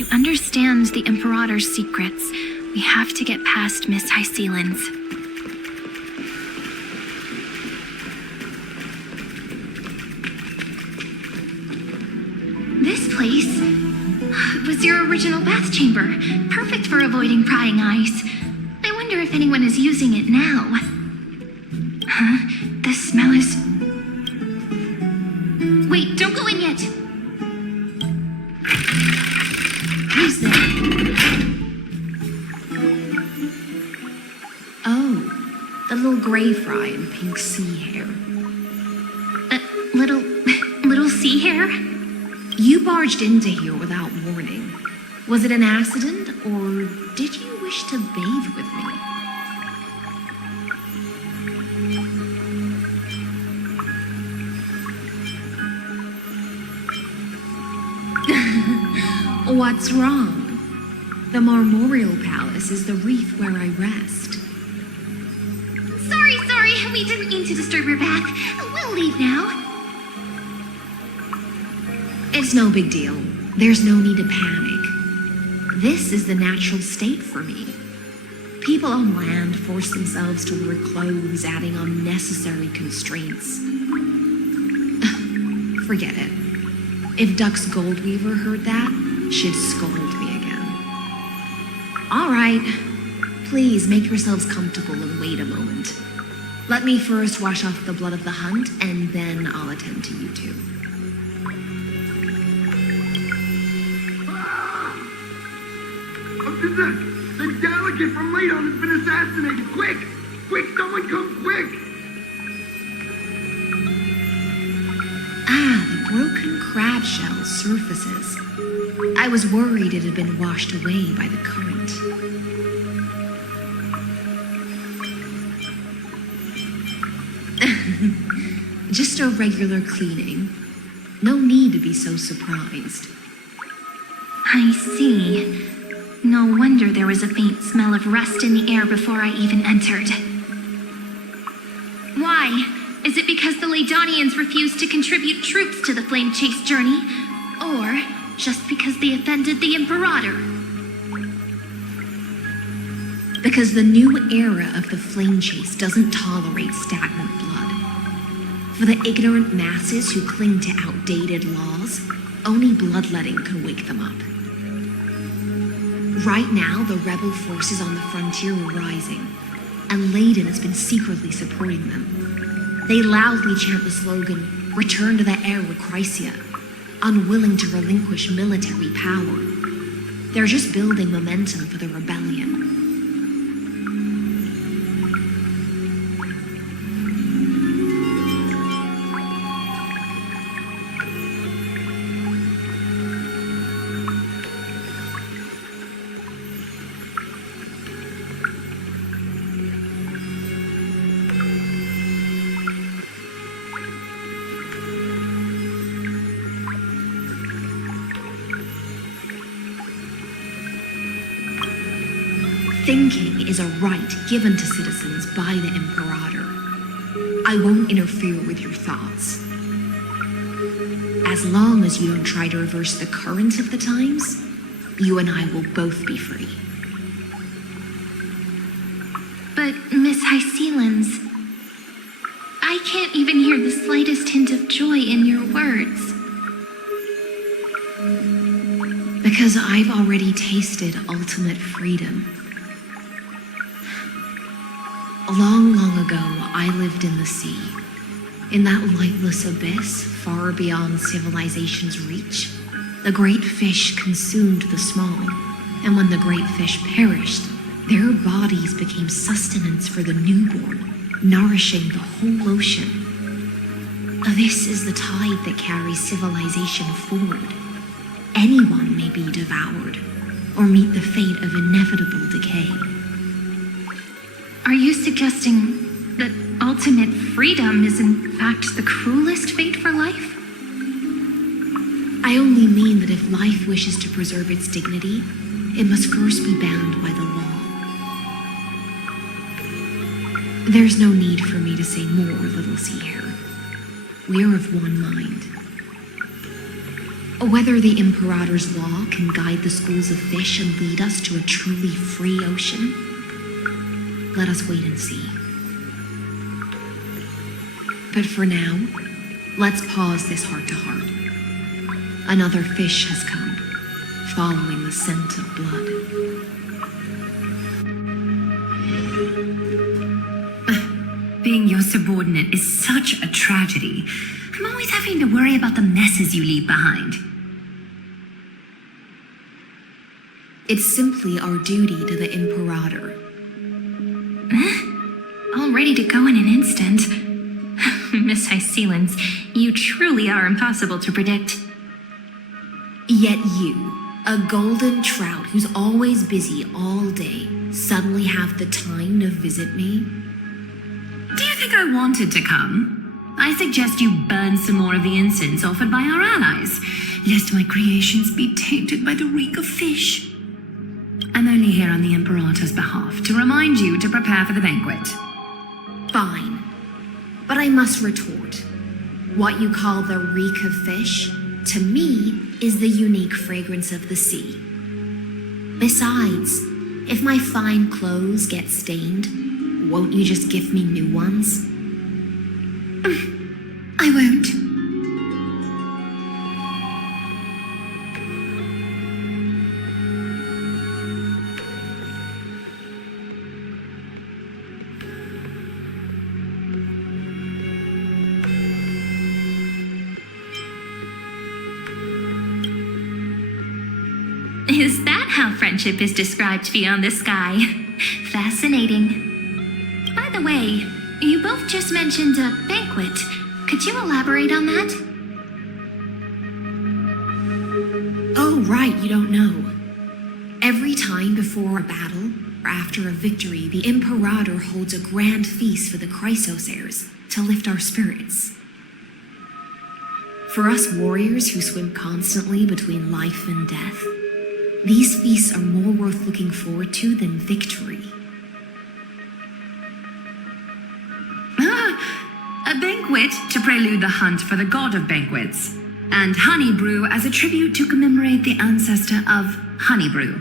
To understand the Imperator's secrets, we have to get past Miss Hycelan's. This place was your original bath chamber, perfect for avoiding prying eyes. I wonder if anyone is using it now. Huh? The smell is... Wait, don't go in yet! Who's there? Oh, the little gray fry in pink sea hair. Little sea hair? You barged into here without warning. Was it an accident, or did you wish to bathe with me? What's wrong? The Marmorial Palace is the reef where I rest. Sorry, we didn't mean to disturb your bath. We'll leave now. It's no big deal. There's no need to panic. This is the natural state for me. People on land force themselves to wear clothes, adding unnecessary constraints. Forget it. If Duck's Goldweaver heard that, she'd scold me again. All right. Please make yourselves comfortable and wait a moment. Let me first wash off the blood of the hunt, and then I'll attend to you two. The delegate from Ladon has been assassinated! Quick! Quick, someone come quick! Ah, the broken crab shell surfaces. I was worried it had been washed away by the current. Just a regular cleaning. No need to be so surprised. I see. No wonder there was a faint smell of rust in the air before I even entered. Why? Is it because the Ladonians refused to contribute troops to the Flame Chase journey? Or just because they offended the Imperator? Because the new era of the Flame Chase doesn't tolerate stagnant blood. For the ignorant masses who cling to outdated laws, only bloodletting can wake them up. Right now, the rebel forces on the frontier are rising, and Ladon has been secretly supporting them. They loudly chant the slogan, "Return to the era Chrysia," unwilling to relinquish military power. They're just building momentum for the rebellion. Thinking is a right given to citizens by the Imperator. I won't interfere with your thoughts. As long as you don't try to reverse the current of the times, you and I will both be free. But, Miss Hycelan's, I can't even hear the slightest hint of joy in your words. Because I've already tasted ultimate freedom. Long, long ago, I lived in the sea. In that lightless abyss, far beyond civilization's reach, the great fish consumed the small, and when the great fish perished, their bodies became sustenance for the newborn, nourishing the whole ocean. This is the tide that carries civilization forward. Anyone may be devoured, or meet the fate of inevitable decay. Are you suggesting that ultimate freedom is in fact the cruelest fate for life? I only mean that if life wishes to preserve its dignity, it must first be bound by the law. There's no need for me to say more, little sea hare. We're of one mind. Whether the Imperator's law can guide the schools of fish and lead us to a truly free ocean, let us wait and see. But for now, let's pause this heart-to-heart. Another fish has come, following the scent of blood. Being your subordinate is such a tragedy. I'm always having to worry about the messes you leave behind. It's simply our duty to the Imperator. All ready to go in an instant. Miss Hycelens, you truly are impossible to predict. Yet you, a golden trout who's always busy all day, suddenly have the time to visit me? Do you think I wanted to come? I suggest you burn some more of the incense offered by our allies, lest my creations be tainted by the reek of fish. I'm only here on the Imperator's behalf to remind you to prepare for the banquet. Fine. But I must retort. What you call the reek of fish, to me, is the unique fragrance of the sea. Besides, if my fine clothes get stained, won't you just give me new ones? I won't. Is that how friendship is described beyond the sky? Fascinating. By the way, you both just mentioned a banquet. Could you elaborate on that? Oh, right, you don't know. Every time before a battle, or after a victory, the Imperator holds a grand feast for the Chrysos heirs to lift our spirits. For us warriors who swim constantly between life and death, these feasts are more worth looking forward to than victory. A banquet to prelude the hunt for the god of banquets, and honey brew as a tribute to commemorate the ancestor of honey brew.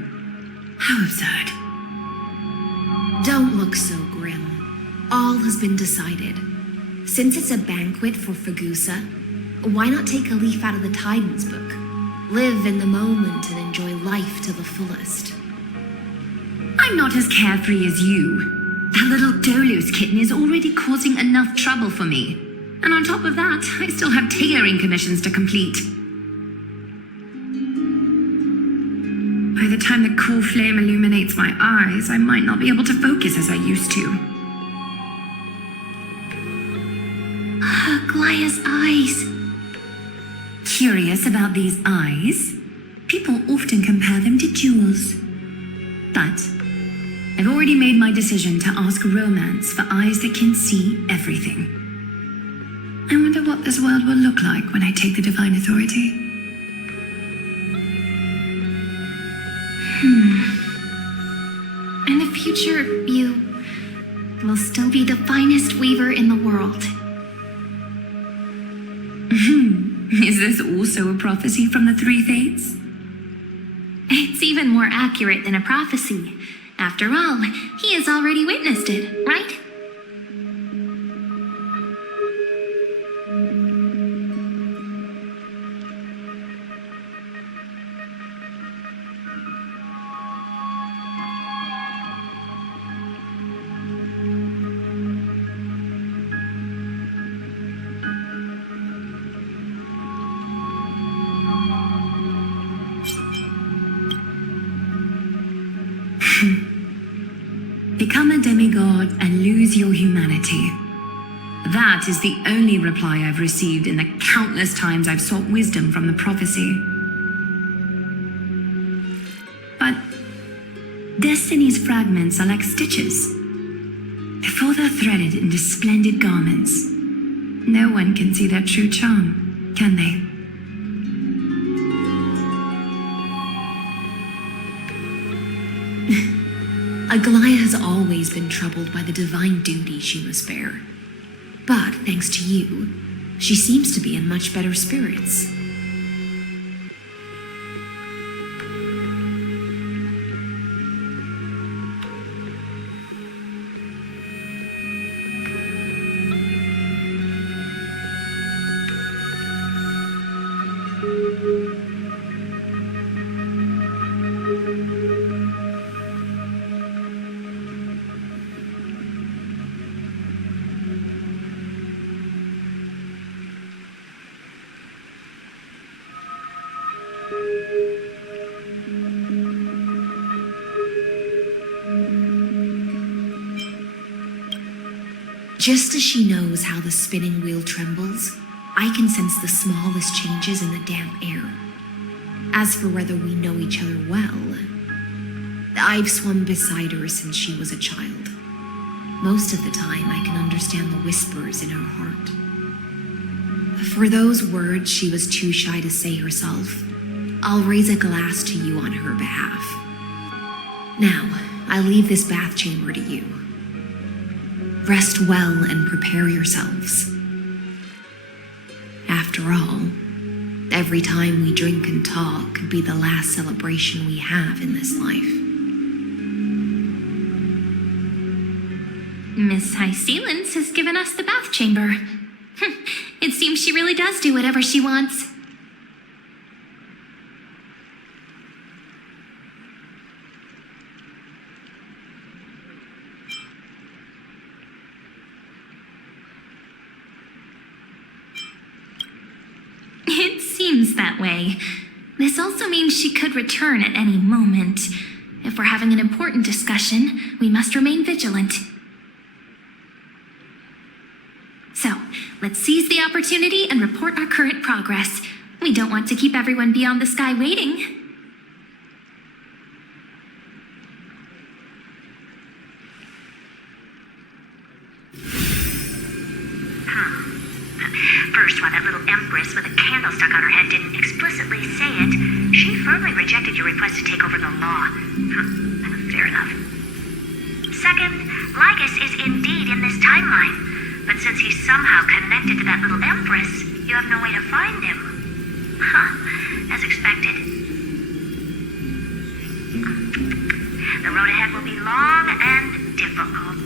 How absurd. Don't look so grim. All has been decided. Since it's a banquet for Fagusa, why not take a leaf out of the Titan's book? Live in the moment and enjoy life to the fullest. I'm not as carefree as you. That little Dolos kitten is already causing enough trouble for me. And on top of that, I still have tailoring commissions to complete. By the time the cool flame illuminates my eyes, I might not be able to focus as I used to. Glaya's eyes. Curious about these eyes? People often compare them to jewels. But I've already made my decision to ask romance for eyes that can see everything. I wonder what this world will look like when I take the divine authority. In the future, you will still be the finest weaver in the world. Is this also a prophecy from the Three Fates? It's even more accurate than a prophecy. After all, he has already witnessed it, right? Become a demigod and lose your humanity. That is the only reply I've received in the countless times I've sought wisdom from the prophecy. But destiny's fragments are like stitches. Before they're threaded into splendid garments, no one can see their true charm, can they? Aglaya has always been troubled by the divine duty she must bear. But thanks to you, she seems to be in much better spirits. Just as she knows how the spinning wheel trembles, I can sense the smallest changes in the damp air. As for whether we know each other well, I've swum beside her since she was a child. Most of the time, I can understand the whispers in her heart. For those words she was too shy to say herself, I'll raise a glass to you on her behalf. Now, I leave this bath chamber to you. Rest well and prepare yourselves. After all, every time we drink and talk could be the last celebration we have in this life. Miss High Ceilings has given us the bath chamber. It seems she really does do whatever she wants. It seems that way. This also means she could return at any moment. If we're having an important discussion, we must remain vigilant. So, let's seize the opportunity and report our current progress. We don't want to keep everyone beyond the sky waiting. First, while that little empress with a candle stuck on her head didn't explicitly say it, she firmly rejected your request to take over the law. Fair enough. Second, Lygus is indeed in this timeline. But since he's somehow connected to that little empress, you have no way to find him. As expected. The road ahead will be long and difficult.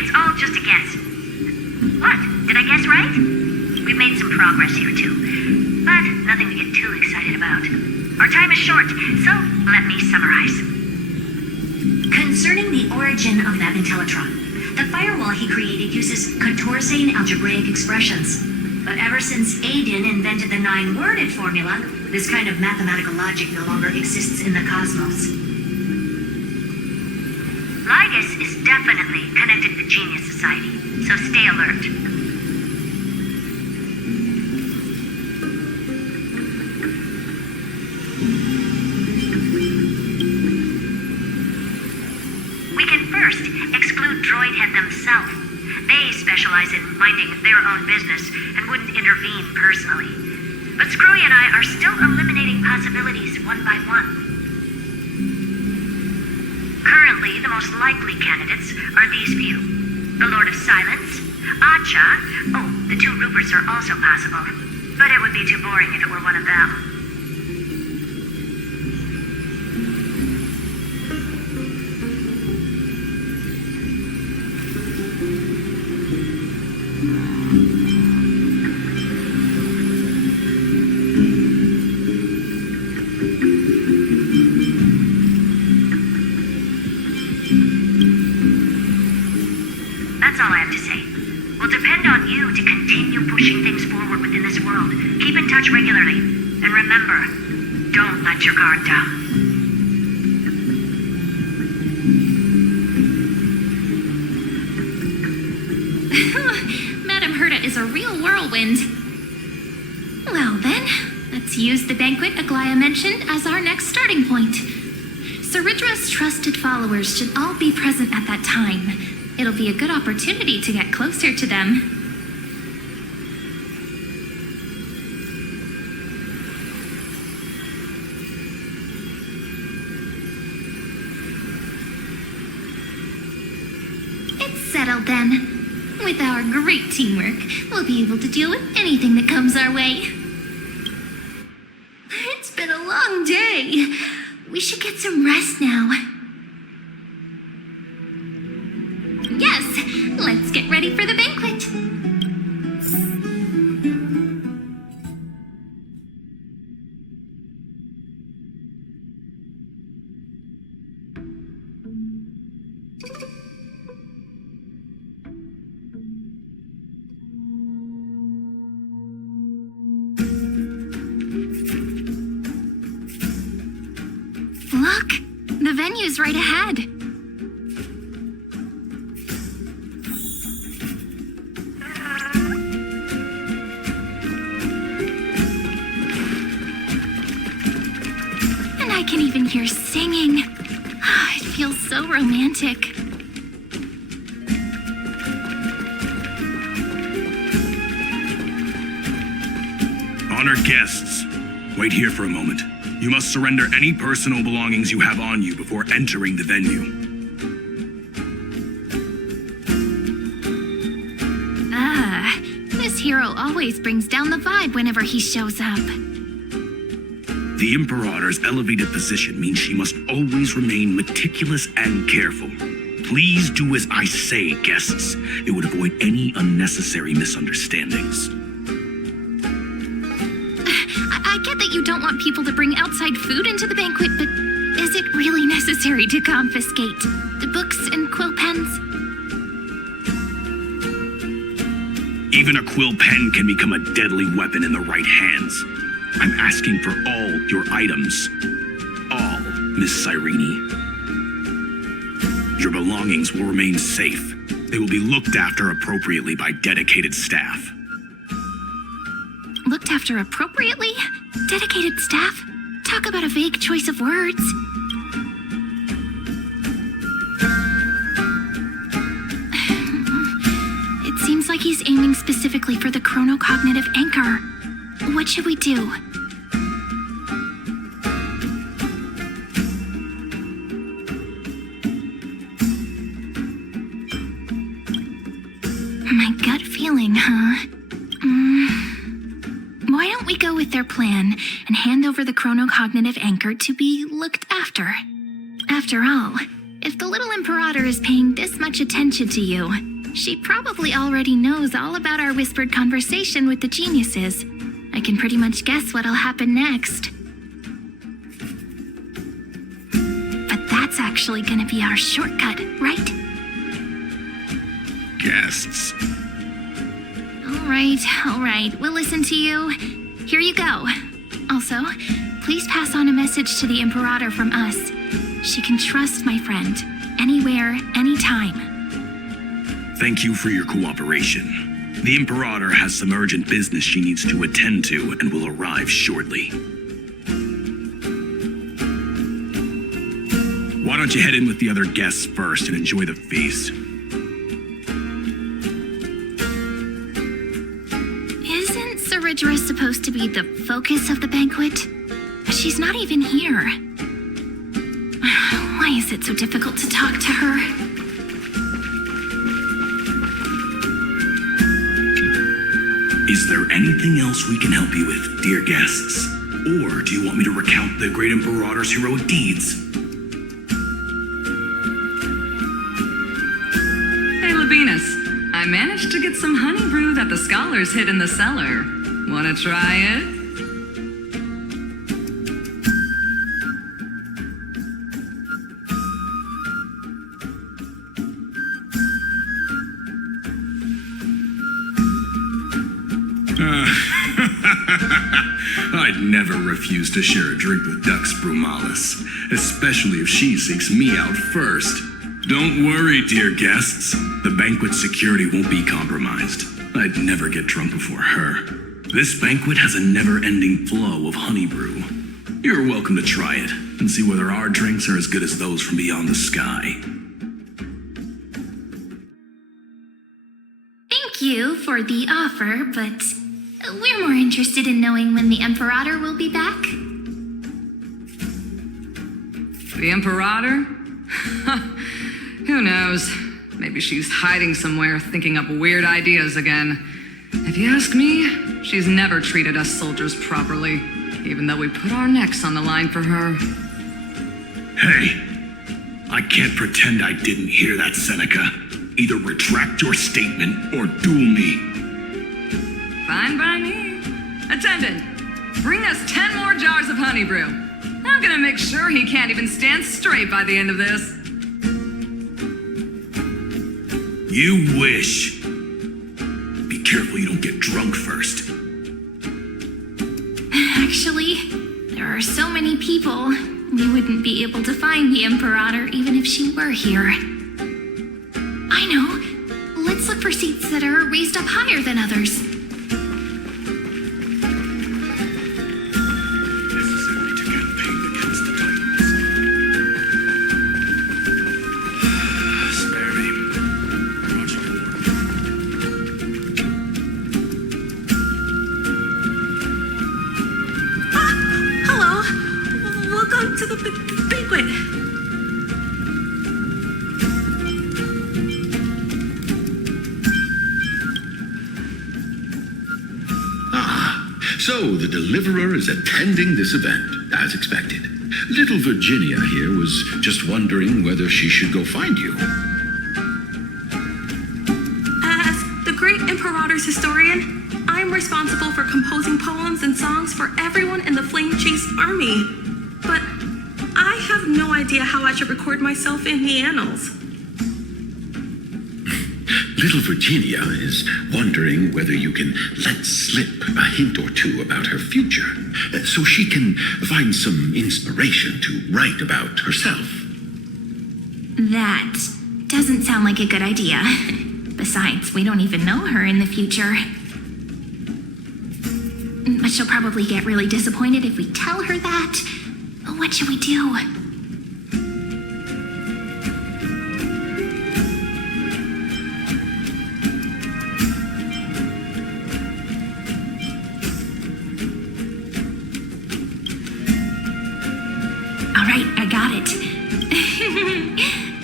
It's all just a guess. What? Did I guess right? We've made some progress here too, but nothing to get too excited about. Our time is short, so let me summarize. Concerning the origin of that Intellitron, the firewall he created uses Contorsane algebraic expressions. But ever since Aiden invented the 9-worded formula, this kind of mathematical logic no longer exists in the cosmos. Lygus is definitely connected to the Genius Society, so stay alert. We can first exclude Droidhead themselves. They specialize in minding their own business and wouldn't intervene personally. But Screwy and I are still eliminating possibilities one by one. Currently, the most likely candidates are these few. The Lord of Silence, Acha, the 2 Ruperts are also possible. But it would be too boring if it were one of them. That's all I have to say. We'll depend on you to continue pushing things forward within this world. Keep in touch regularly. And remember, don't let your guard down. Madame Herta is a real whirlwind. Well then, let's use the banquet Aglaya mentioned as our next starting point. Ceridra's trusted followers should all be present at that time. It'll be a good opportunity to get closer to them. It's settled then. With our great teamwork, we'll be able to deal with anything that comes our way. It's been a long day. We should get some rest now. Yes, let's get ready for the banquet. menu's right ahead. And I can even hear singing. It feels so romantic. Honored guests, wait here for a moment. You must surrender any personal belongings you have on you before entering the venue. This hero always brings down the vibe whenever he shows up. The Imperator's elevated position means she must always remain meticulous and careful. Please do as I say, guests. It would avoid any unnecessary misunderstandings. I get that you don't want people to bring outside food into the banquet, but is it really necessary to confiscate the books and quill pens? Even a quill pen can become a deadly weapon in the right hands. I'm asking for all your items. All, Miss Cyrene. Your belongings will remain safe. They will be looked after appropriately by dedicated staff. Looked after appropriately? Dedicated staff? Talk about a vague choice of words. It seems like he's aiming specifically for the chronocognitive anchor. What should we do? My gut feeling, huh? Why don't we go with their plan and hand over the chronocognitive anchor to be looked after? After all, if the little Imperator is paying this much attention to you, she probably already knows all about our whispered conversation with the geniuses. I can pretty much guess what'll happen next. But that's actually gonna be our shortcut, right? Guests. All right, we'll listen to you. Here you go. Also, please pass on a message to the Imperator from us. She can trust my friend, anywhere, anytime. Thank you for your cooperation. The Imperator has some urgent business she needs to attend to and will arrive shortly. Why don't you head in with the other guests first and enjoy the feast? Is supposed to be the focus of the banquet? She's not even here. Why is it so difficult to talk to her? Is there anything else we can help you with, dear guests? Or do you want me to recount the great Imperator's heroic deeds? Hey, Labinas. I managed to get some honey brew that the scholars hid in the cellar. Wanna try it? I'd never refuse to share a drink with Dux Brumalis, especially if she seeks me out first. Don't worry, dear guests. The banquet security won't be compromised. I'd never get drunk before her. This banquet has a never-ending flow of honey brew. You're welcome to try it and see whether our drinks are as good as those from beyond the sky. Thank you for the offer, but we're more interested in knowing when the Imperator will be back. The Imperator? Who knows? Maybe she's hiding somewhere, thinking up weird ideas again. If you ask me, she's never treated us soldiers properly, even though we put our necks on the line for her. Hey, I can't pretend I didn't hear that, Seneca. Either retract your statement or duel me. Fine by me. Attendant, bring us 10 more jars of honey brew. I'm gonna make sure he can't even stand straight by the end of this. You wish. Be careful you don't get drunk first. Actually, There are so many people. We wouldn't be able to find the Imperator even if she were here. I know. Let's look for seats that are raised up higher than others. Necessary to campaign against the Titans. Spare me. Roger. Hello. Welcome to the banquet. So the Deliverer is attending this event, as expected. Little Virginia here was just wondering whether she should go find you. As the great Imperator's historian, I'm responsible for composing poems and songs for everyone in the Flame Chase army. But I have no idea how I should record myself in the annals. Little Virginia is wondering whether you can let slip a hint or two about her future, so she can find some inspiration to write about herself. That doesn't sound like a good idea. Besides, we don't even know her in the future. But she'll probably get really disappointed if we tell her that. What should we do? All right, I got it.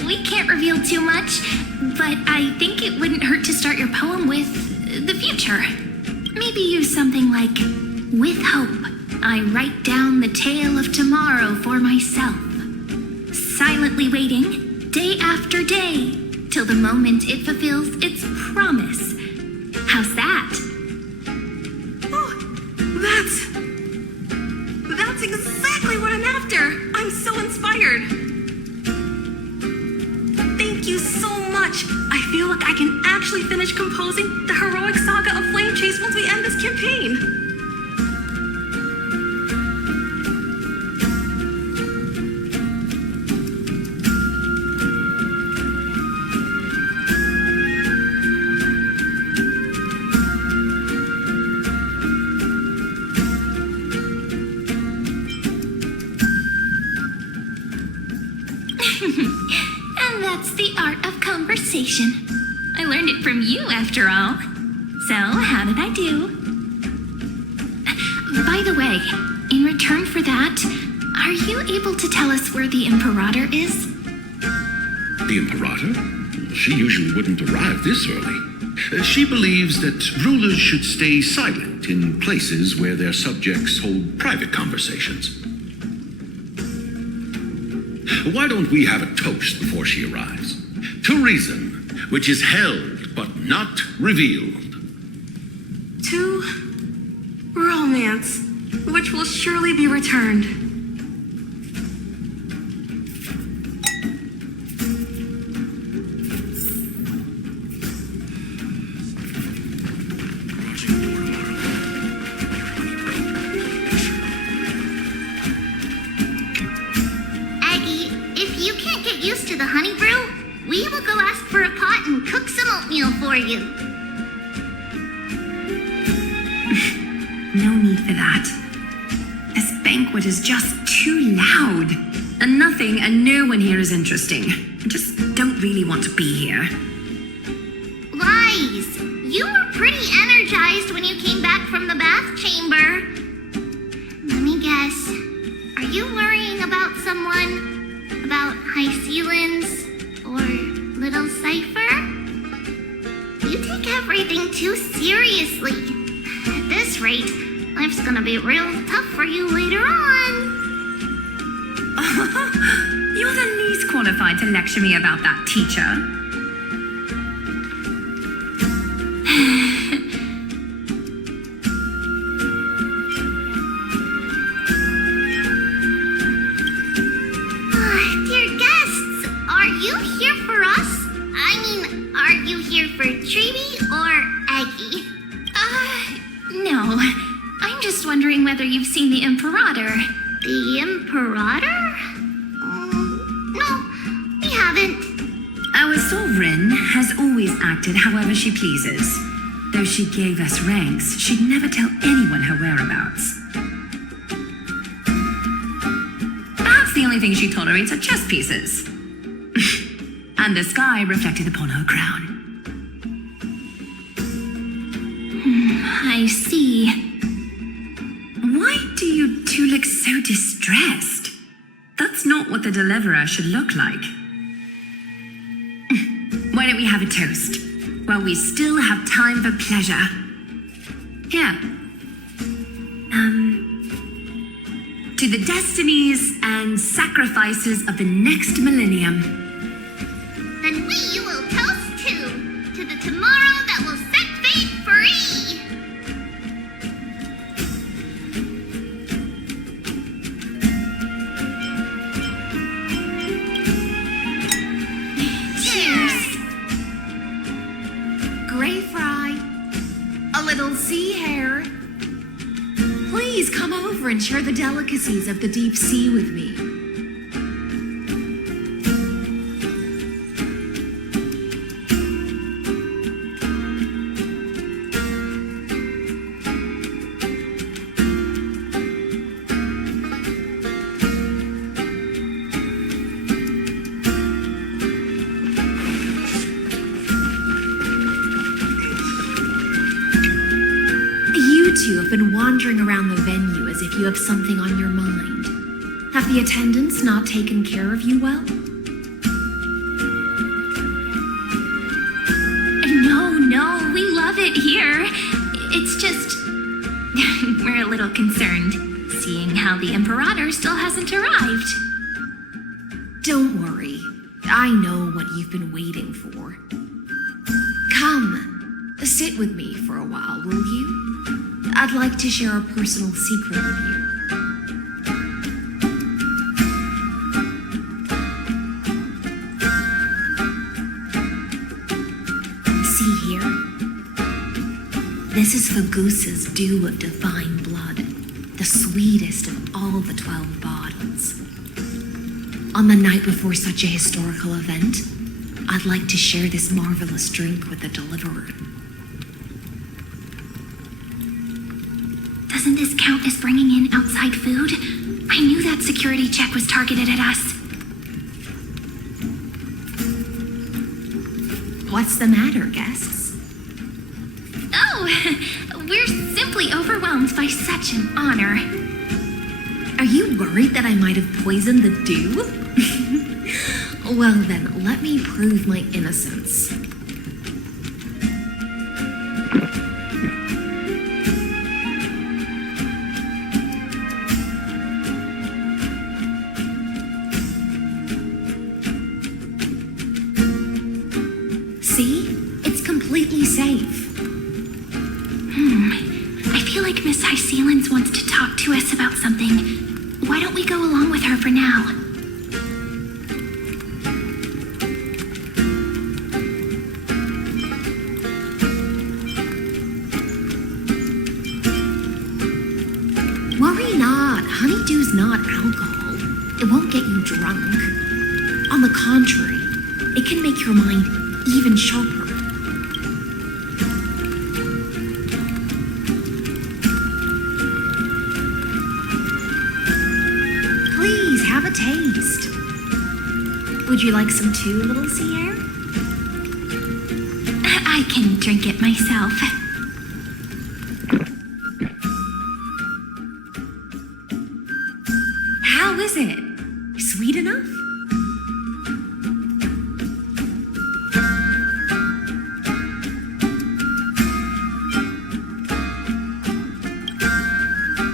We can't reveal too much, but I think it wouldn't hurt to start your poem with the future. Maybe use something like, with hope, I write down the tale of tomorrow for myself. Silently waiting, day after day, till the moment it fulfills its promise. How's that? Oh, that's exactly what I'm after. I'm so inspired. Thank you so much. I feel like I can actually finish composing the heroic saga of Flame Chase once we end this campaign. And that's the art of conversation. I learned it from you, after all. So, how did I do? By the way, in return for that, are you able to tell us where the Imperator is? The Imperator? She usually wouldn't arrive this early. She believes that rulers should stay silent in places where their subjects hold private conversations. Why don't we have a toast before she arrives? To reason, which is held but not revealed. To romance, which will surely be returned. Aggie, if you can't get used to the honey brew, we will go ask for a pot and cook some oatmeal for you. No need for that. This banquet is just too loud. And nothing and no one here is interesting. I just don't really want to be here. Lies! You were pretty energized when you came back from the bath chamber. Let me guess. Are you worrying about someone? About High Ceilings? Or Little Cypher? You take everything too seriously. At this rate, life's gonna be real tough for you later on. You're the least qualified to lecture me about that, teacher. Dear guests, are you here for us? I mean, are you here for Treeby or Aggie? No. I'm just wondering whether you've seen the Imperator. The Imperator? No, we haven't. Our sovereign has always acted however she pleases. Though she gave us ranks, she'd never tell anyone her whereabouts. Perhaps the only thing she tolerates are chess pieces. And the sky reflected upon her crown. I see. Why do you two look so distressed? That's not what the deliverer should look like. Why don't we have a toast? While we still have time for pleasure. Here. To the destinies and sacrifices of the next millennium. Then we will toast to the tomorrow that will set fate free! Cheers! Gray fry. A little sea hare. Please come over and share the delicacies of the deep sea with me. You two have been wandering around the venue as if you have something on your mind. Have the attendants not taken care of you well? No, we love it here. It's just... we're a little concerned, seeing how the Imperator still hasn't arrived. Don't worry. I know what you've been waiting for. Come, sit with me for a while, will you? I'd like to share a personal secret with you. See here? This is Fagusa's dew of divine blood, the sweetest of all the 12 bottles. On the night before such a historical event, I'd like to share this marvelous drink with the deliverer. Doesn't this count as bringing in outside food? I knew that security check was targeted at us. What's the matter, guests? Oh, we're simply overwhelmed by such an honor. Are you worried that I might have poisoned the dew? Well then, let me prove my innocence. See? It's completely safe. I feel like Miss High Sealens wants to talk to us about something. Why don't we go along with her for now? Worry not. Honeydew's not alcohol. It won't get you drunk. On the contrary, it can make your mind even sharper. Please, have a taste. Would you like some too, little sea air? I can drink it myself. How is it? Sweet enough?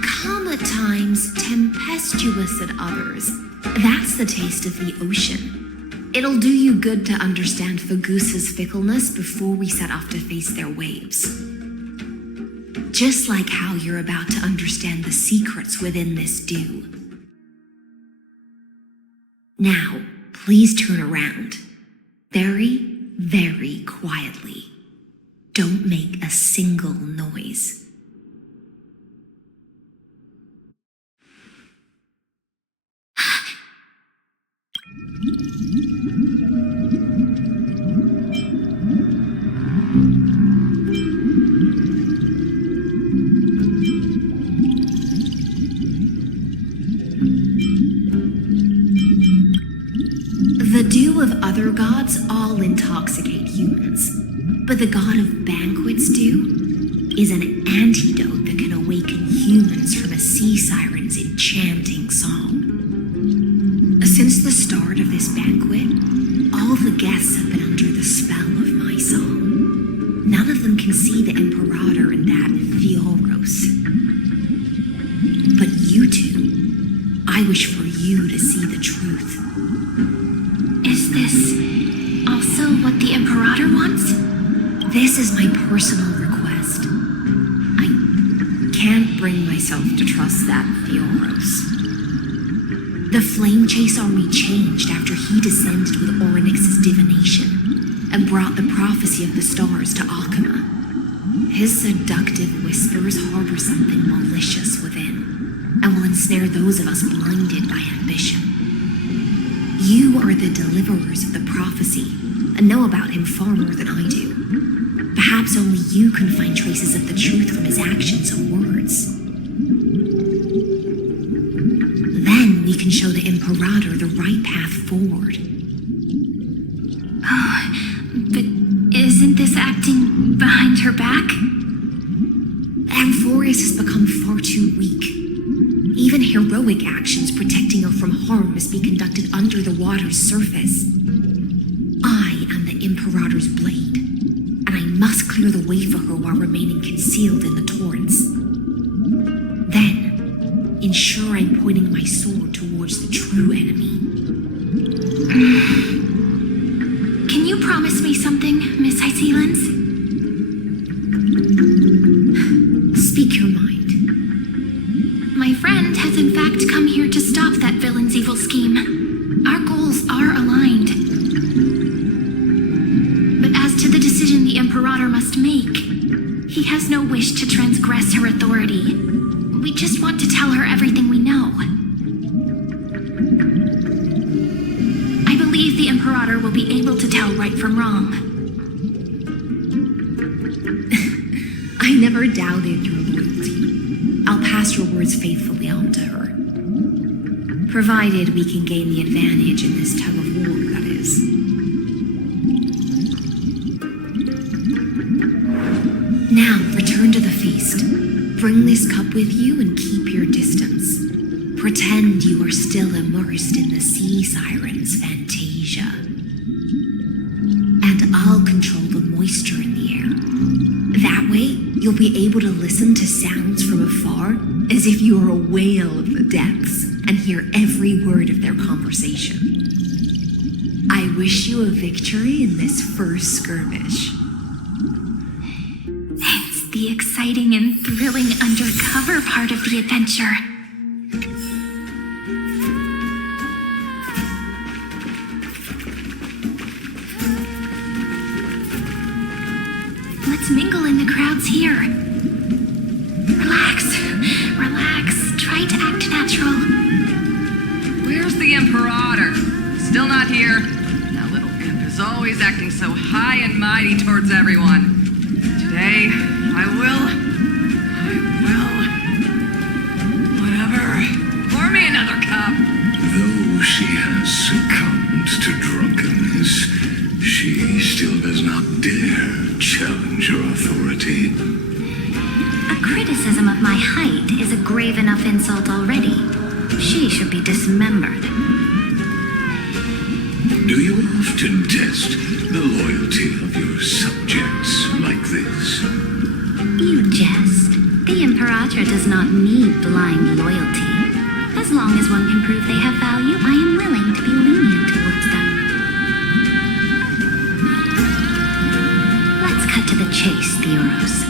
Calm at times, tempestuous at others. That's the taste of the ocean. It'll do you good to understand Fagusa's fickleness before we set off to face their waves. Just like how you're about to understand the secrets within this dew. Now, please turn around. Very, very quietly. Don't make a single noise. The dew of other gods all intoxicate humans, but the god of banquets dew is an antidote that can awaken humans from a sea siren's enchanting song. Since the start of this banquet, all the guests have been under the spell of my song. None of them can see the Imperator and that Theoros. But you two, I wish for you to see the truth. Is this also what the Imperator wants? This is my personal request. I can't bring myself to trust that Theoros. The Flame Chase army changed after he descended with Orynyx's divination and brought the prophecy of the stars to Akama. His seductive whispers harbor something malicious within and will ensnare those of us blinded by ambition. You are the deliverers of the prophecy and know about him far more than I do. Perhaps only you can find traces of the truth from his actions and words. Then we can show the Imperator the right path forward. Oh, but isn't this acting behind her back? Amphoreus has become far too weak. Even heroic actions protecting her from harm must be conducted under the water's surface. I am the Imperator's blade, and I must clear the way for her while remaining concealed in the torrents. Then, ensure I'm pointing my sword towards the true enemy. Can you promise me something, Miss Hycelens? Speak your mind. My friend has in fact come here to stop that villain's evil scheme. Our goals are aligned. But as to the decision the Imperator must make, he has no wish to transgress her authority. We just want to tell her everything we know. I believe the Imperator will be able to tell right from wrong. I never doubted your loyalty. I'll pass your words faithfully on to her. Provided we can gain the advantage in this tug of war, that is. Now, return to the feast. Bring this cup with you and keep your distance. Pretend you are still immersed in the sea siren's fantasia. And I'll control the moisture in the air. That way, you'll be able to listen to sounds from afar as if you are a whale of the depths and hear every word of their conversation. I wish you a victory in this first skirmish. It's the exciting and thrilling undercover part of the adventure. Let's mingle in the crowds here. Relax, relax. Try to act natural. Where's the Imperator? Still not here. That little imp is always acting so high and mighty towards everyone. Today, I will. Whatever. Pour me another cup. Though she has succumbed to drunkenness, she still does not dare challenge your authority. A criticism of my height is a grave enough insult already. She should be dismembered. Do you often test the loyalty of your subjects like this? You jest. The Imperator does not need blind loyalty. As long as one can prove they have value, I am willing to be lenient towards them. Let's cut to the chase, Theoros.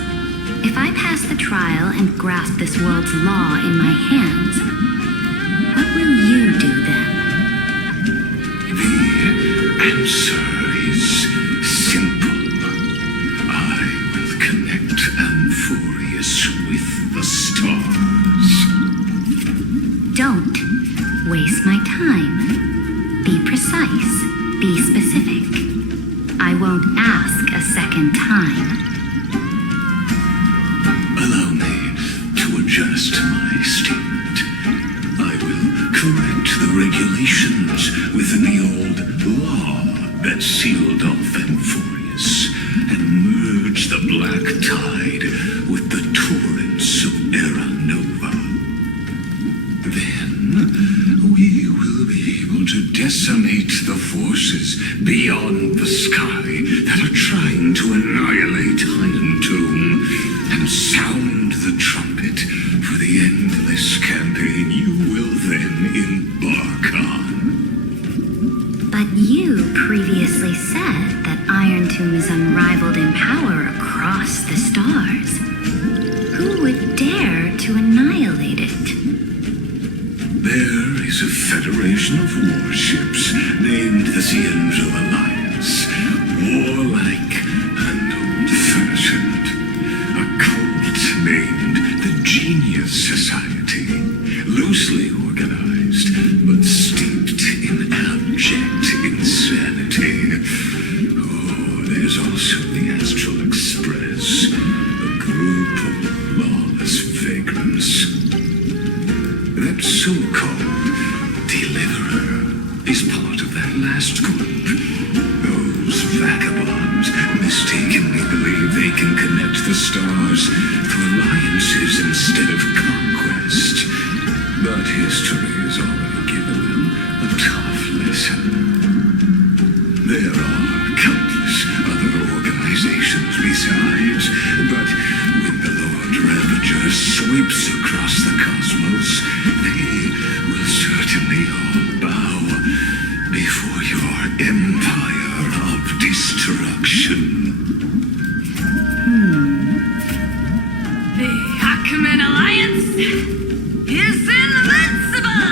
If I pass the trial and grasp this world's law in my hands, what will you do then? The answer is simple. I will connect Amphoreus with the stars. Don't waste my time. Be precise. Be specific. I won't ask a second time. Allow me to adjust my statement. I will correct the regulations within the old law that sealed off Amphoreus and merge the black tide with the torrents of Nuova. Then we will be able to decimate the forces beyond the sky that are trying to annihilate Iron Tomb and sound the trumpet for the endless campaign you will then embark on. But you previously said that Iron Tomb is unrivaled in power across the stars. Who would dare to annihilate it? There is a federation of warships named the Cienzo Alliance. Warlike and old-fashioned. A cult named the Genius Society. Loosely organized, but steeped in abject insanity. Oh, there's also the Astral Express, a group of lawless vagrants. That so-called deliverer is part of that last group. Those vagabonds mistakenly believe they can connect the stars through alliances instead of conquest. But history has already given them a tough lesson. There are countless other organizations besides, but when the Lord Ravager sweeps across the cosmos, they will certainly all bow before your empire of destruction. The Hakumen Alliance is invincible!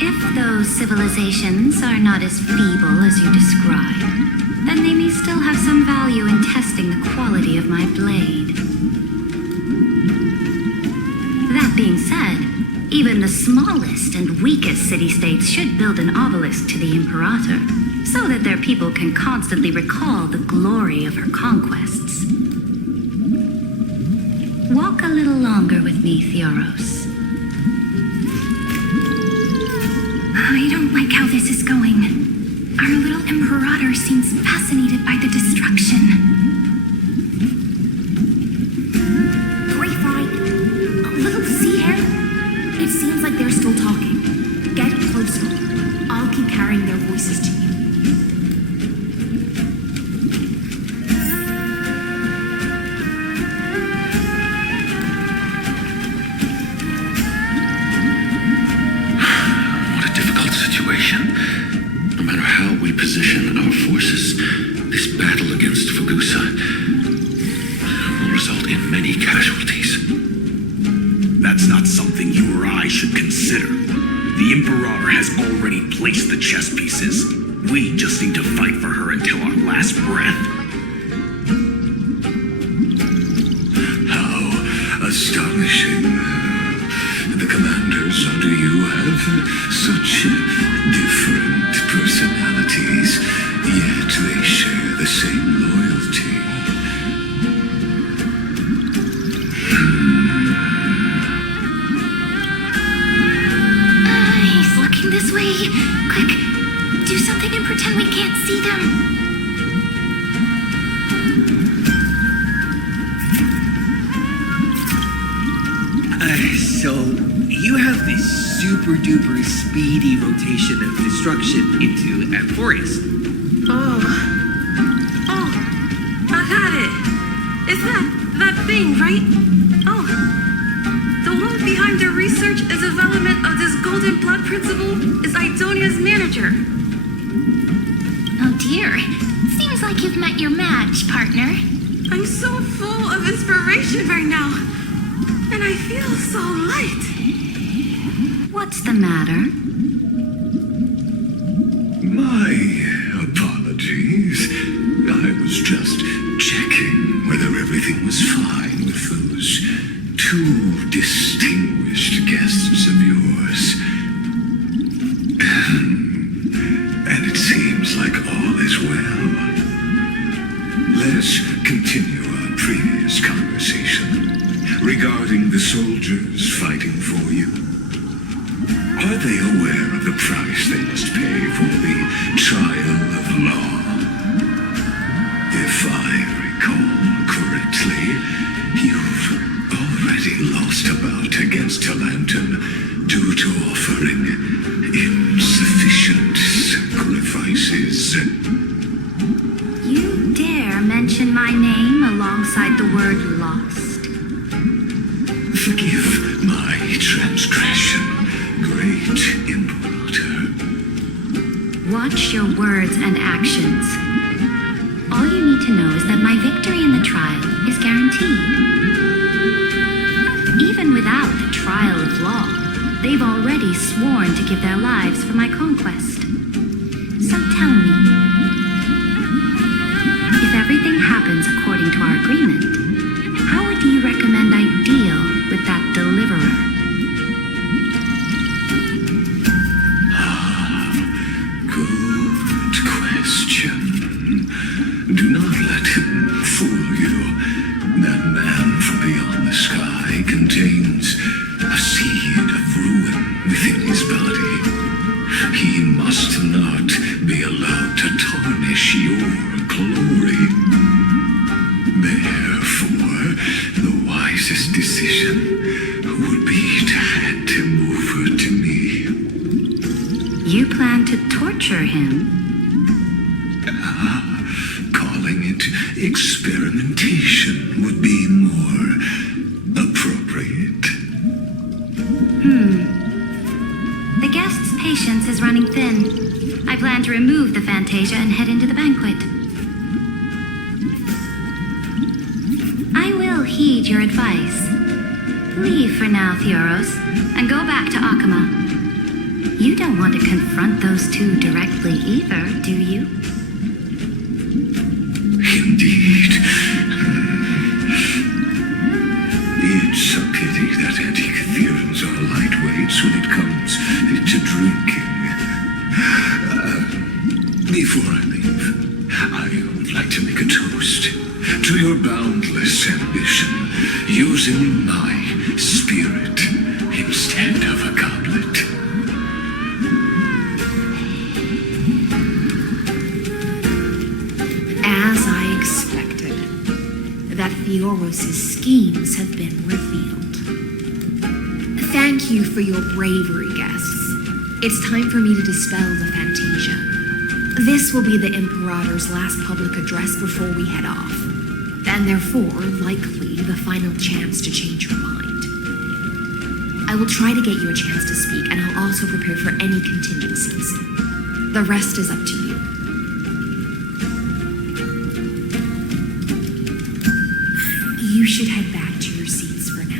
If those civilizations are not as feeble as you describe, then they may still have some value in testing the quality of my blade. That being said, even the smallest and weakest city-states should build an obelisk to the Imperator, so that their people can constantly recall the glory of her conquests. Walk a little longer with me, Theoros. I don't like how this is going. Our little Imperator seems fascinated by the destruction. Graphite, a little sea air. It seems like they're still talking. Get closer. I'll keep carrying their voices to you. What a difficult situation. No matter how we position our forces, this battle against Fugusa will result in many casualties. That's not something you or I should consider. The Imperator has already placed the chess pieces. We just need to fight for her until our last breath. How astonishing. The commanders under you have such different personalities, yet they share the same loyalty. He's looking this way. Quick, do something and pretend we can't see them. So, you have this super duper speedy rotation of destruction into Amphoreus. Oh, I got it. It's that thing, right? Oh, the one behind the research and development of this golden blood principle is Idonia's manager. Oh dear. Seems like you've met your match, partner. I'm so full of inspiration right now, and I feel so light. What's the matter? My apologies. I was just checking whether everything was fine with those two distinguished guests of yours. Are they aware of the price they must pay for the trial of law? If I recall correctly, you've already lost a bout against a lantern due to offering insufficient sacrifices. You dare mention my name alongside the word lost? Forgive my transgression, great Imperator. Watch your words and actions. All you need to know is that my victory in the trial is guaranteed. Even without the trial of law, they've already sworn to give their lives for my conquest. So tell me, if everything happens according to our agreement, how would you recommend I deal with that deliverer? Good question. Do not let him fool you. That man from beyond the sky contains a seed of ruin within his body. He must not be allowed to tarnish your glory. Therefore, the wisest decision would be to hand him over to me. You plan to torture him? Calling it experimentation would be more appropriate. The guest's patience is running thin. I plan to remove the Fantasia and head into the banquet. I will heed your advice. Leave for now, Theoros, and go back to Akama. You don't want to confront those two directly either, do you? Indeed. It's a pity that Antikytherians are lightweights when it comes to drinking. Before I leave, I would like to make a toast to your boundless ambition, using my spirit instead of a goblet. As I expected, that Theoros' schemes have been revealed. Thank you for your bravery, guests. It's time for me to dispel the Fantasia. This will be the Imperator's last public address before we head off, and therefore, likely, the final chance to change your mind. I will try to get you a chance to speak, and I'll also prepare for any contingencies. The rest is up to you. You should head back to your seats for now.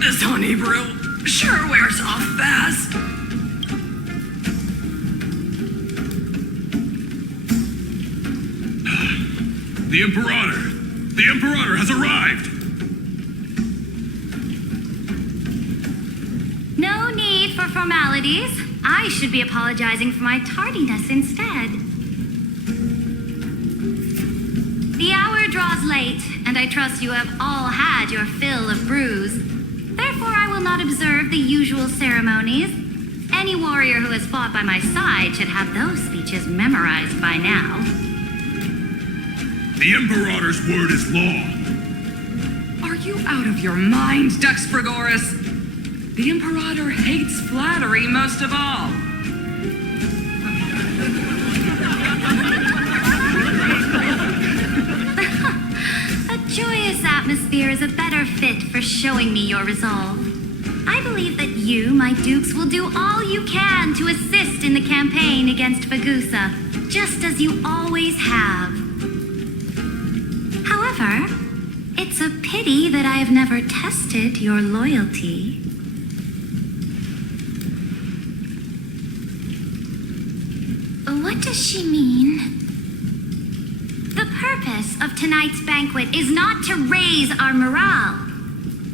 This honey brew sure wears off fast. The Imperator! The Imperator has arrived! No need for formalities. I should be apologizing for my tardiness instead. The hour draws late, and I trust you have all had your fill of brews. Therefore, I will not observe the usual ceremonies. Any warrior who has fought by my side should have those speeches memorized by now. The Imperator's word is law. Are you out of your mind, Dux Frigoris? The Imperator hates flattery most of all. A joyous atmosphere is a better fit for showing me your resolve. I believe that you, my dukes, will do all you can to assist in the campaign against Fagusa, just as you always have. However, it's a pity that I have never tested your loyalty. What does she mean? The purpose of tonight's banquet is not to raise our morale,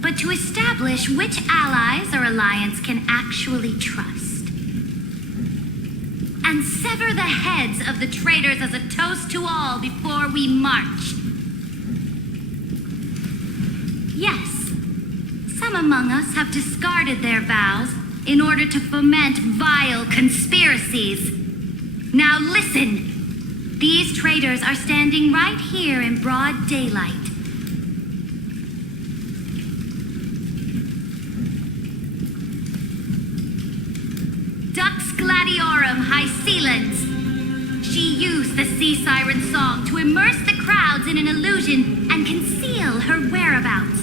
but to establish which allies are alliance can actually trust. And sever the heads of the traitors as a toast to all before we march. Yes, some among us have discarded their vows in order to foment vile conspiracies. Now listen. These traitors are standing right here in broad daylight. Dux Gladiorum Hycelens. She used the sea siren song to immerse the crowds in an illusion and conceal her whereabouts.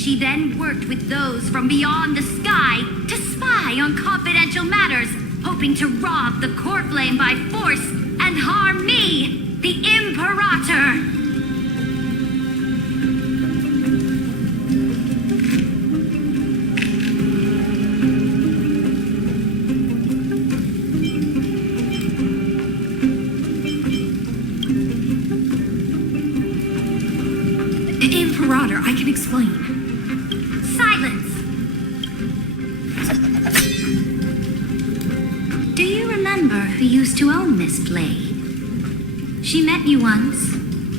She then worked with those from beyond the sky to spy on confidential matters, hoping to rob the core flame by force and harm me, the Imperator. Imperator, I can explain. Silence! Do you remember who used to own this blade? She met you once,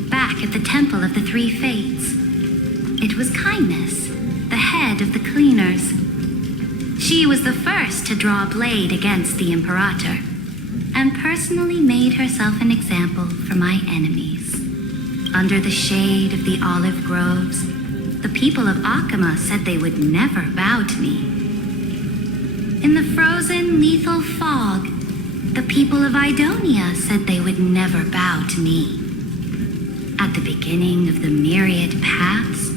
back at the Temple of the Three Fates. It was Kindness, the head of the cleaners. She was the first to draw a blade against the Imperator, and personally made herself an example for my enemies. Under the shade of the olive groves, the people of Akama said they would never bow to me. In the frozen, lethal fog, the people of Idonia said they would never bow to me. At the beginning of the myriad paths,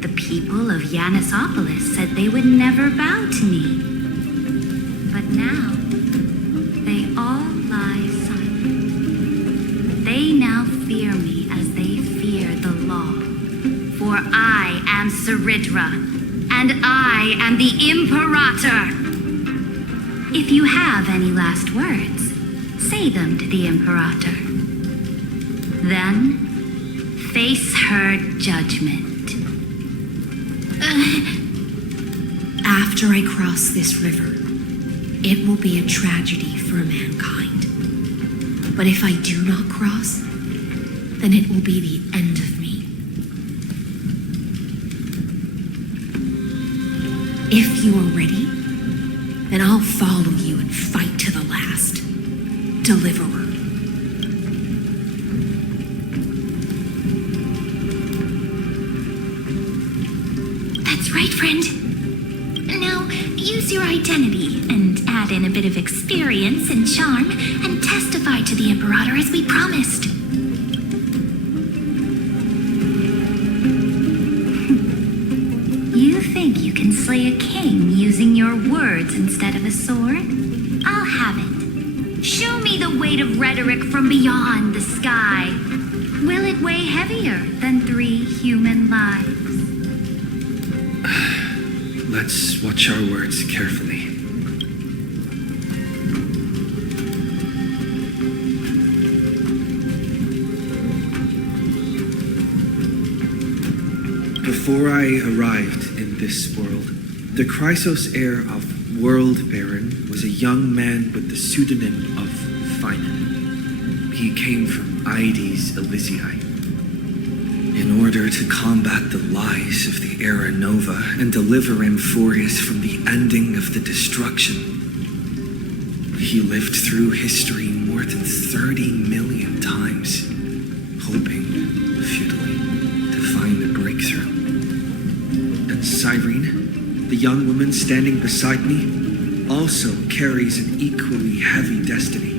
the people of Yanisopolis said they would never bow to me. But now, they all lie silent. They now fear me as they fear the law. For I am Seridra, and I am the Imperator. If you have any last words, say them to the Imperator. Then, face her judgment. After I cross this river, it will be a tragedy for mankind. But if I do not cross, then it will be the end of me. If you are ready, then I'll follow you and fight to the last. Deliverer. That's right, friend. Now, use your identity and add in a bit of experience and charm and testify to the Imperator as we promised. You think you can slay a king using your words instead of a sword? I'll have it. Show me the weight of rhetoric from beyond the sky. Will it weigh heavier than 3 human lives? Let's watch our words carefully. Before I arrived in this world, the Chrysos heir of World Baron was a young man with the pseudonym of Finan. He came from Ides Elysiae. In order to combat the lies of the era Nova and deliver Amphoreus from the ending of the destruction, he lived through history more than 30 million times, hoping, futilely, to find a breakthrough. And Cyrene, the young woman standing beside me, also carries an equally heavy destiny.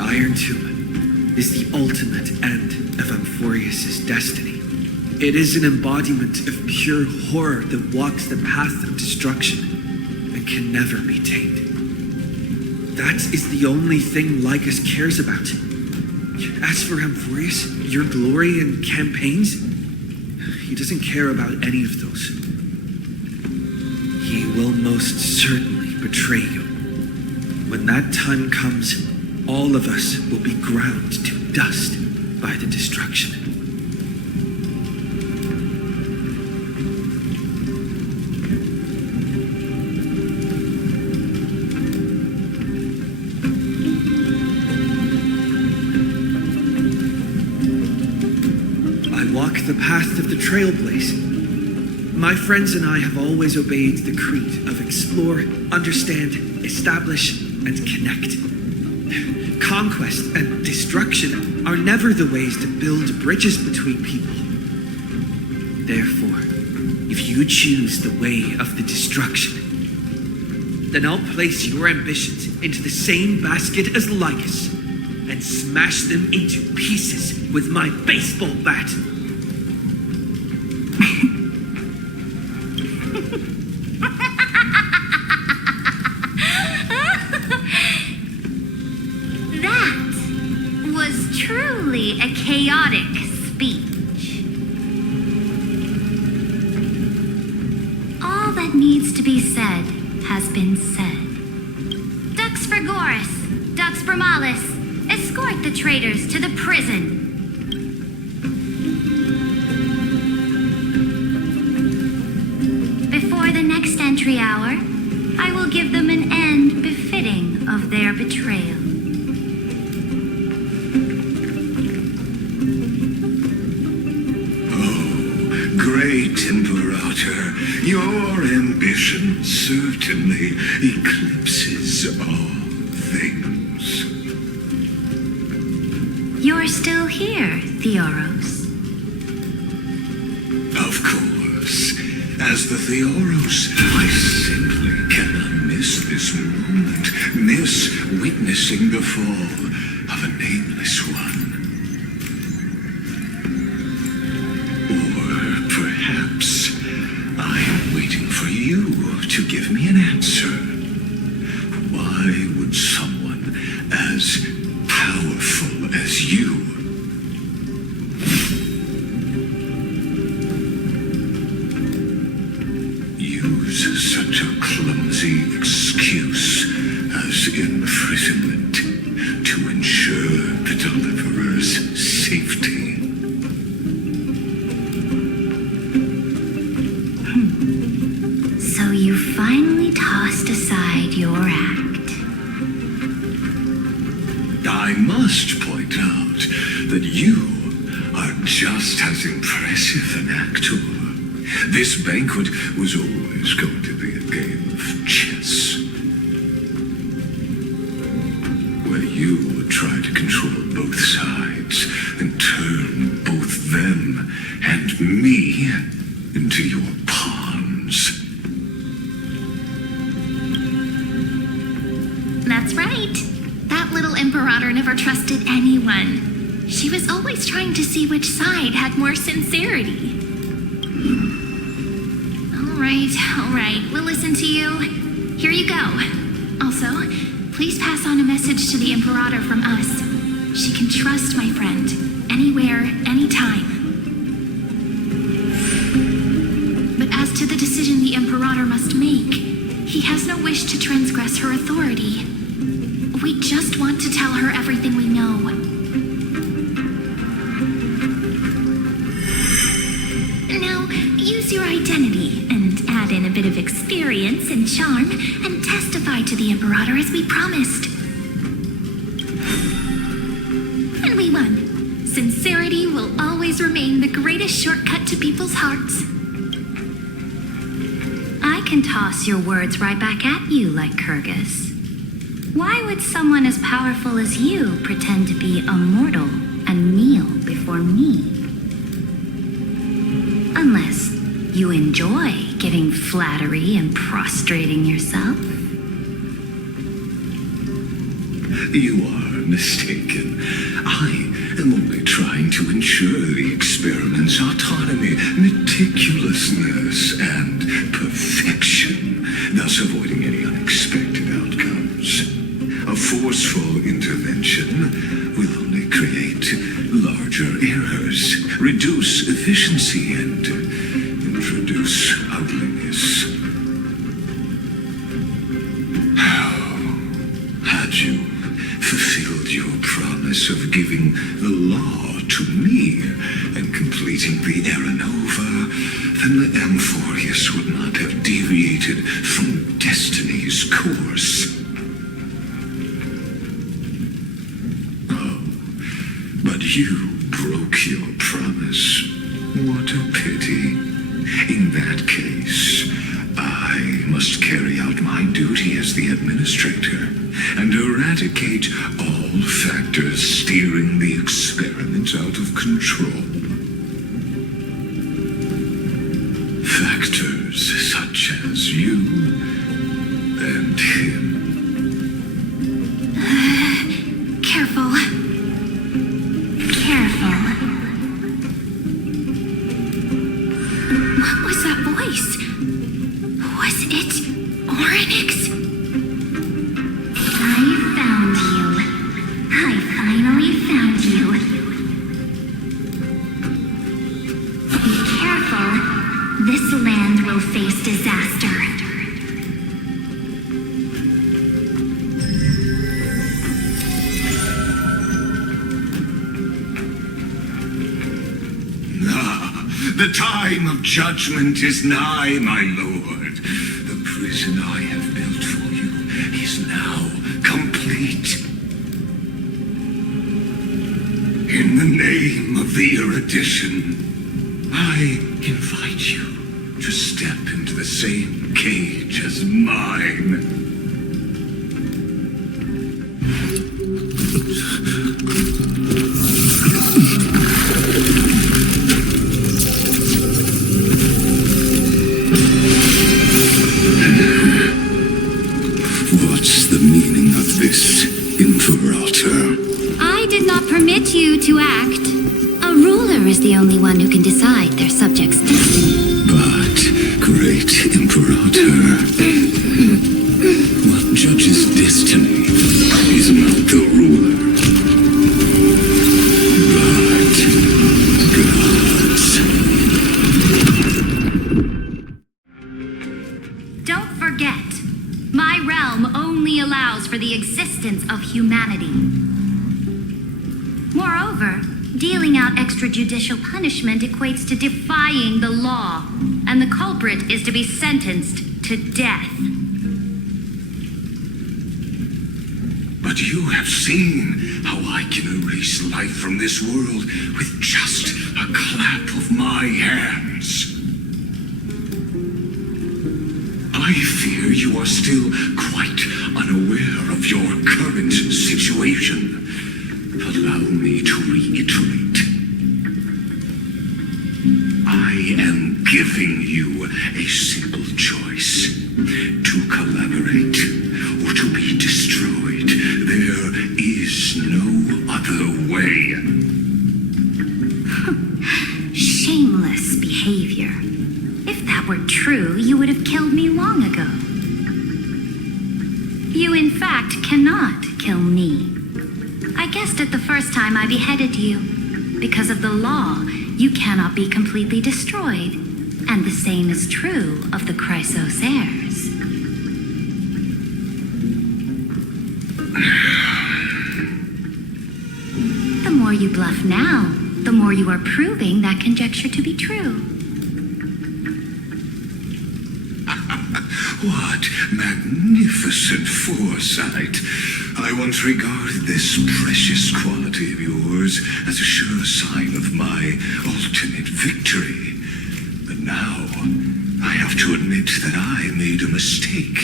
Iron Tomb is the ultimate end of Amphoreus' destiny. It is an embodiment of pure horror that walks the path of destruction and can never be tamed. That is the only thing Lycus cares about. As for Amphoreus, your glory and campaigns, he doesn't care about any of those. He will most certainly betray you. When that time comes, all of us will be ground to dust by the destruction. I walk the path of the trailblazer. My friends and I have always obeyed the creed of explore, understand, establish, and connect. Conquest and destruction are never the ways to build bridges between people. Therefore, if you choose the way of the destruction, then I'll place your ambitions into the same basket as Lycus and smash them into pieces with my baseball bat. Truly a chaotic speech. All that needs to be said has been said. Dux Frigoris, Dux Bromalis, escort the traitors to the prison. Before the next entry hour, I will give them an end befitting of their betrayal. Great Imperator, your ambition certainly eclipses all things. You're still here, Theoros. Of course. As the Theoros, I simply cannot miss this moment, miss witnessing the fall of a nameless one. Perhaps I am waiting for you to give me an answer. Why would someone as powerful as you use such a clumsy excuse as imprisonment to ensure the deliverer's safety? So you finally tossed aside your act. I must point out that you are just as impressive an actor. This banquet was always going to be a game of chess, where you would try to control both sides and turn both them and me into your pawns. That's right. That little Imperator never trusted anyone. She was always trying to see which side had more sincerity. All right, we'll listen to you. Here you go. Also, please pass on a message to the Imperator from us. She can trust my friend, anywhere, anytime. But as to the decision the Imperator must make, he has no wish to transgress her authority. We just want to tell her everything we know. Now, use your identity and add in a bit of experience and charm and testify to the Imperator as we promised. And we won. Sincerity will always remain the greatest shortcut to people's hearts. I can toss your words right back at you like Kyrgyz. Why would someone as powerful as you pretend to be immortal and kneel before me? Unless you enjoy giving flattery and prostrating yourself. You are mistaken. I am only trying to ensure the experiment's autonomy, meticulousness, and perfection, thus avoiding any unexpected outcomes. A forceful intervention will only create larger errors, reduce efficiency, and introduce ugliness. How had you fulfilled of giving the law to me and completing the era Nova, then the Amphoreus would not have deviated from destiny's course. Oh, but you broke your promise. What a pity. In that case, I must carry out my duty as the administrator and eradicate all factors steering the experiment out of control. Factors such as you and him. Careful. Careful. What was that voice? Was it Oryx? I found you. I finally found you. Be careful. This land will face disaster. The time of judgment is nigh, my lord. The prison I have built for you is now complete. In the name of the erudition, I invite you to step into the same cage as mine. What's the meaning of this, Imperator? I did not permit you to act. A ruler is the only one who can decide their subjects' destiny. But, great Imperator, what judges destiny is not the ruler, but gods. Don't forget, my realm only allows for the existence of humanity. Moreover, dealing out extrajudicial punishment equates to defying the law, and the culprit is to be sentenced to death. But you have seen how I can erase life from this world with just a clap of my hands. I fear you are still quite unaware of your current situation. Allow me to reiterate. I am giving you a simple choice. To collaborate or to be destroyed. There is no other way. Shameless behavior. If that were true, you would have killed me long ago. You, in fact, cannot kill me. I guessed it the first time I beheaded you. Because of the law, you cannot be completely destroyed. And the same is true of the Chrysos heirs. The more you bluff now, the more you are proving that conjecture to be true. What magnificent foresight. I once regarded this precious quality of yours as a sure sign of my ultimate victory. But now, I have to admit that I made a mistake.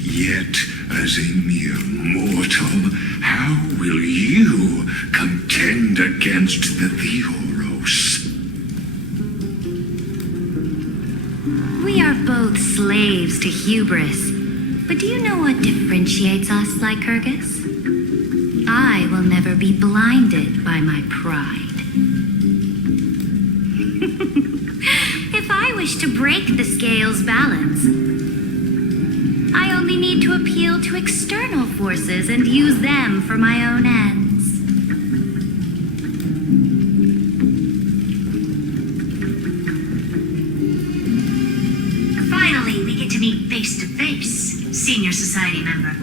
Yet, as a mere mortal, how will you contend against the Theoros? We are both slaves to hubris. But do you know what differentiates us, Lycurgus? I will never be blinded by my pride. If I wish to break the scale's balance, I only need to appeal to external forces and use them for my own ends. Finally, we get to meet face to face, senior society member.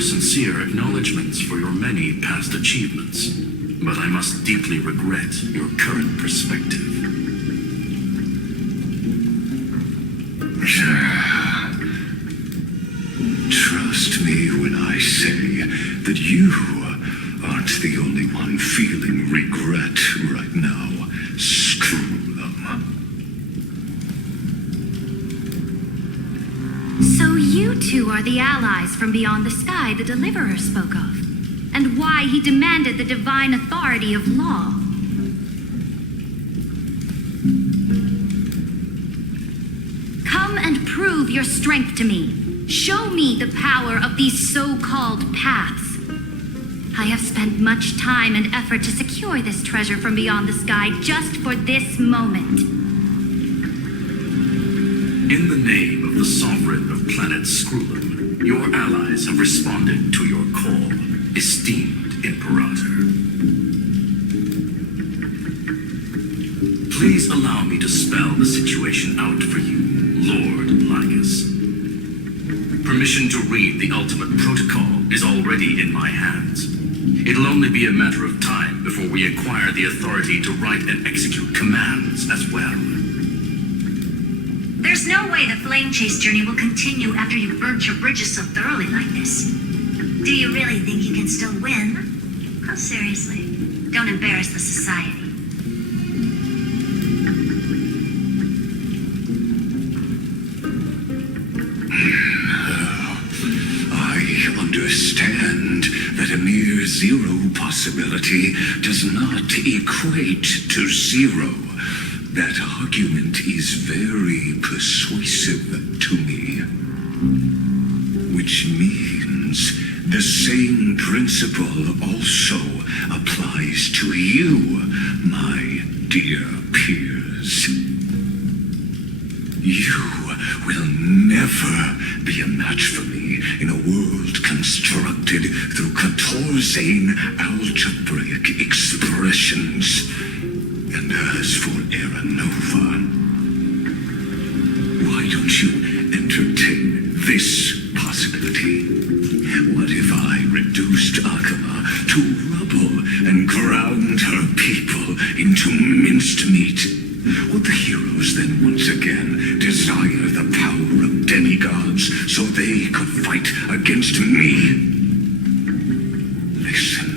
offer sincere acknowledgments for your many past achievements, but I must deeply regret your current perspective. Trust me when I say that you aren't the only one feeling regret right now. Screw them. So you two are the allies from beyond the sky the Deliverer spoke of, and why he demanded the divine authority of law. Come and prove your strength to me. Show me the power of these so-called paths. I have spent much time and effort to secure this treasure from beyond the sky just for this moment. In the name of the Sovereign of Planet Screwlum, your allies have responded to your call, esteemed Imperator. Please allow me to spell the situation out for you, Lord Lycus. Permission to read the ultimate protocol is already in my hands. It'll only be a matter of time before we acquire the authority to write and execute commands as well. There's no way the flame chase journey will continue after you've burnt your bridges so thoroughly like this. Do you really think you can still win? Oh, seriously. Don't embarrass the society. I understand that a mere zero possibility does not equate to zero. That argument is very persuasive to me. Which means the same principle also applies to you, my dear peers. You will never be a match for me in a world constructed through Catorzane algebraic expressions. And as for Nuova, why don't you entertain this possibility? What if I reduced Akama to rubble and ground her people into minced meat? Would the heroes then once again desire the power of demigods so they could fight against me? Listen,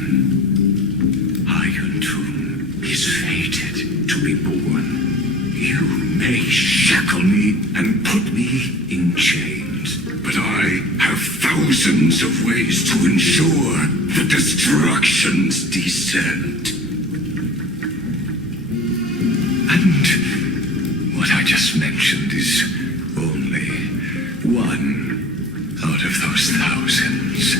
Iron Tomb is fated to be born. You may shackle me and put me in chains, but I have thousands of ways to ensure the destruction's descent. And what I just mentioned is only one out of those thousands.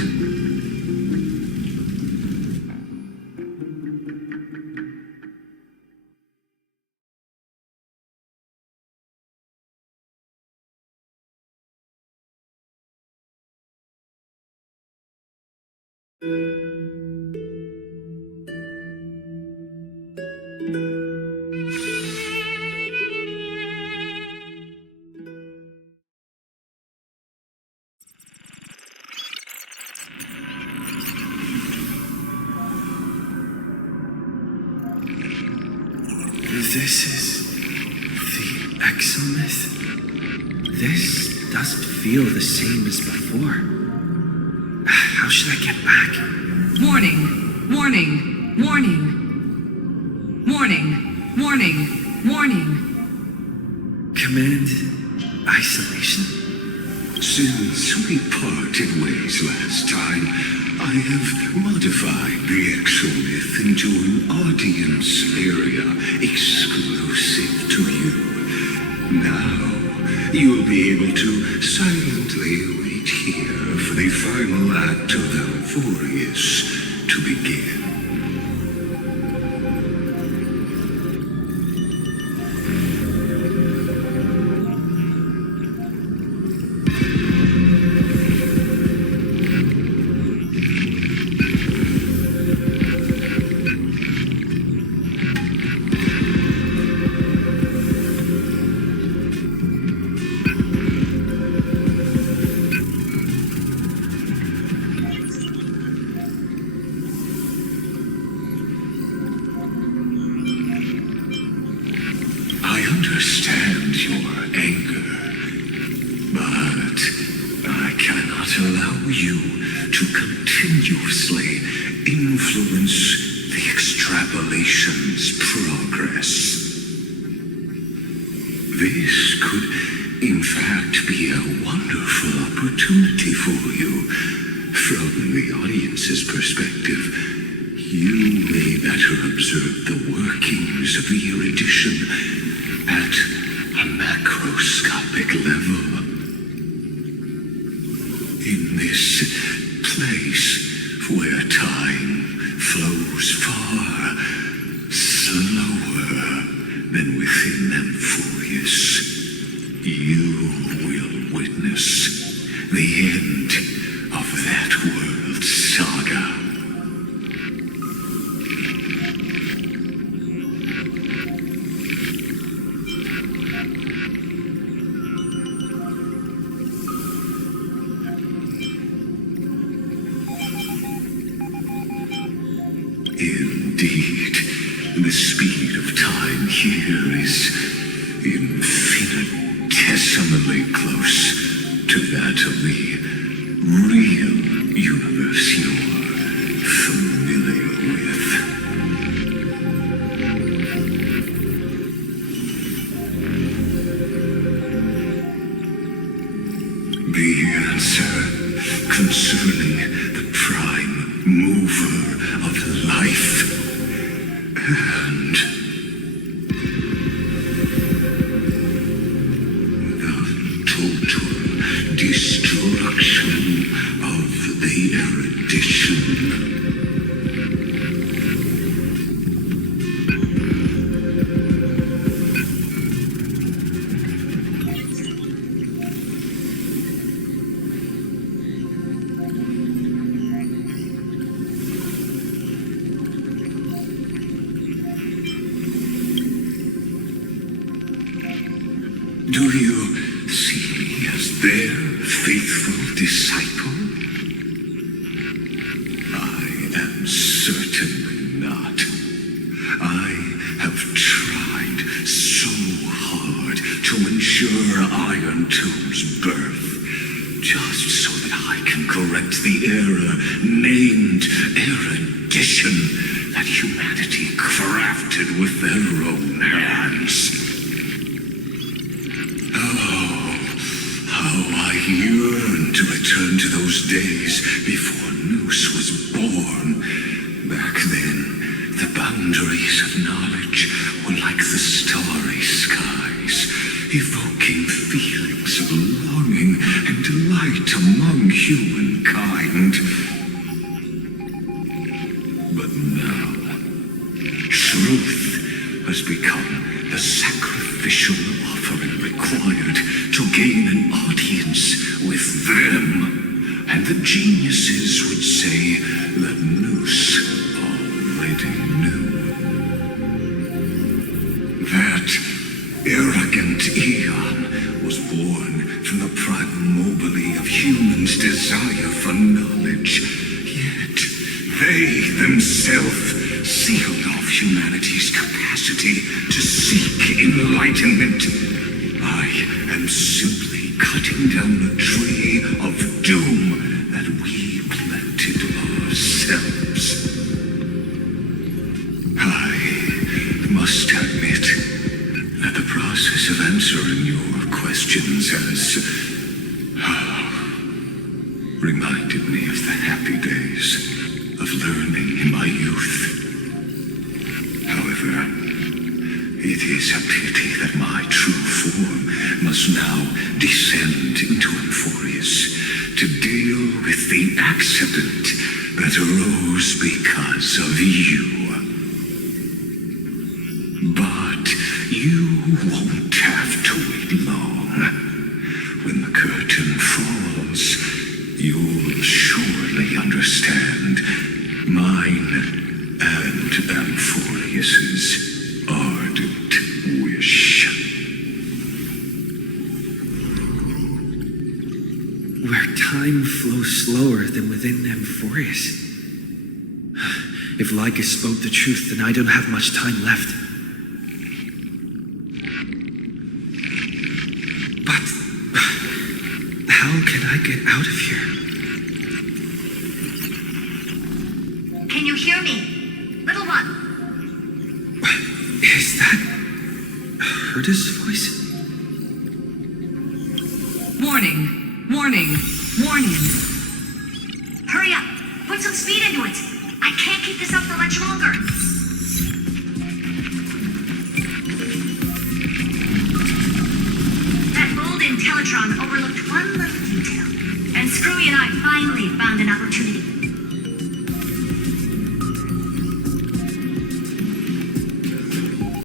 This is the exomyth? This doesn't feel the same as before. How should I get back? Warning! Warning! Warning! Warning! Warning! Warning! Command isolation? Since we parted ways last time, I have modified the exomyth into an audience area exclusive to you. Now, you'll be able to silently wait here for the final act of Amphoreus to begin. your anger. But I cannot allow you to continuously influence the extrapolation's progress. This could, in fact, be a wonderful opportunity for you. From the audience's perspective, you may better observe the workings of the erudition at a macroscopic level. In this place where time flows far slower than within Amphoreus, you will witness the end of that world's saga. Indeed, the speed of time here is infinitesimally close to that of the real universe you're familiar with. The answer concerning the prime mover of life and the total destruction of the erudition. Do you see me as their faithful disciple? I am certainly not. I have tried so hard to ensure Iron Tomb's birth, just so that I can correct the error named erudition that humanity crafted with their own hands. How I yearn to return to those days before Noose was born. Back then, the boundaries of knowledge were like the starry skies, evoking feelings of longing and delight among humankind. But now, truth has become the sacrificial offering required to gain an audience with them. And the geniuses would say that Noose already knew. That arrogant Eon was born from the primal mobile of humans' desire for knowledge. Yet they themselves sealed off humanity's capacity to seek enlightenment. I am simply cutting down the tree of doom that we planted ourselves. I must admit that the process of answering your questions has reminded me of the happy days of learning in my youth. However, it is a pity that my true form must now descend into Amphoreus to deal with the accident that arose because of you. But you won't have to wait long. When the curtain falls, you'll surely understand mine and Amphoreus's ardent wish. Where time flows slower than within Amphoreus. If Lycus spoke the truth, then I don't have much time left. How can I get out of here? Can you hear me? Little one. Is that Herta's voice? Warning, warning, warning. Hurry up. Put some speed into it. I can't keep this up for much longer. That golden teletron overlooked one little detail. And Screwy and I finally found an opportunity.